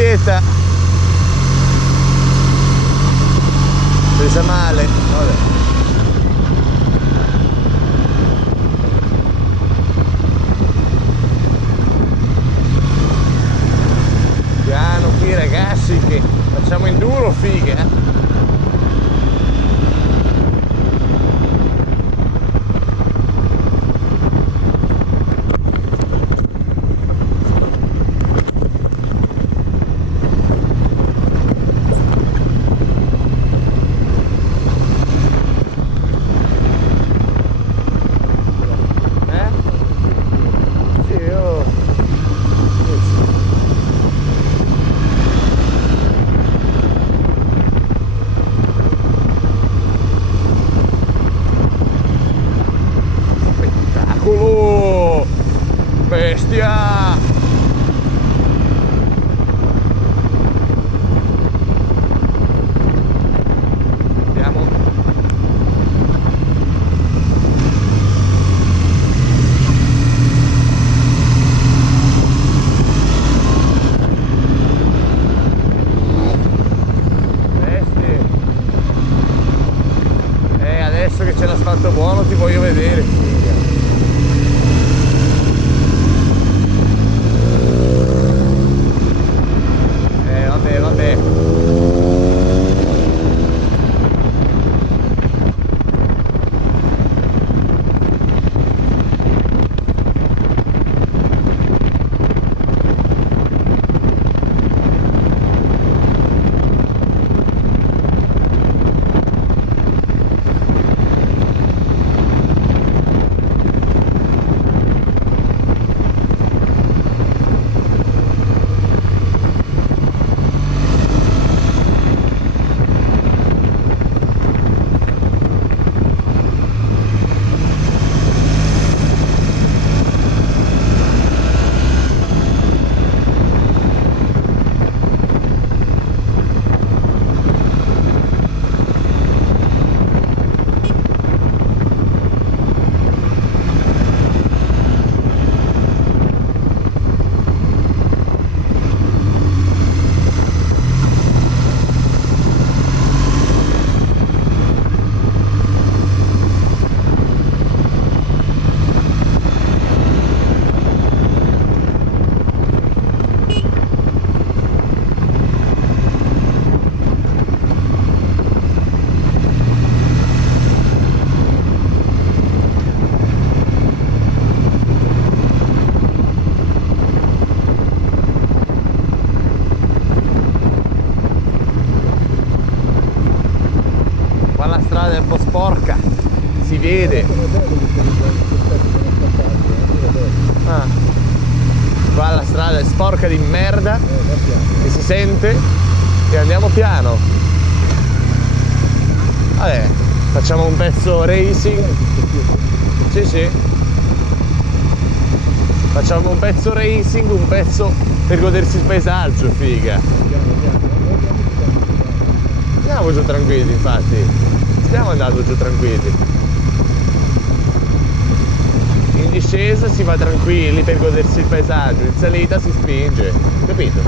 Aspetta. Presa male. Vabbè. Piano qui ragazzi che facciamo enduro, figa. Bestia! Andiamo. Bestie! Adesso che c'è l'asfalto buono ti voglio vedere, figa. Vabbè. La strada è un po' sporca, si vede. Qua la strada è sporca di merda e si sente, e andiamo piano. Vabbè, facciamo un pezzo racing. Sì. Facciamo un pezzo racing, un pezzo per godersi il paesaggio, figa. Andiamo giù tranquilli, infatti. Stiamo andando giù tranquilli. In discesa si va tranquilli per godersi il paesaggio, in salita si spinge. Capito?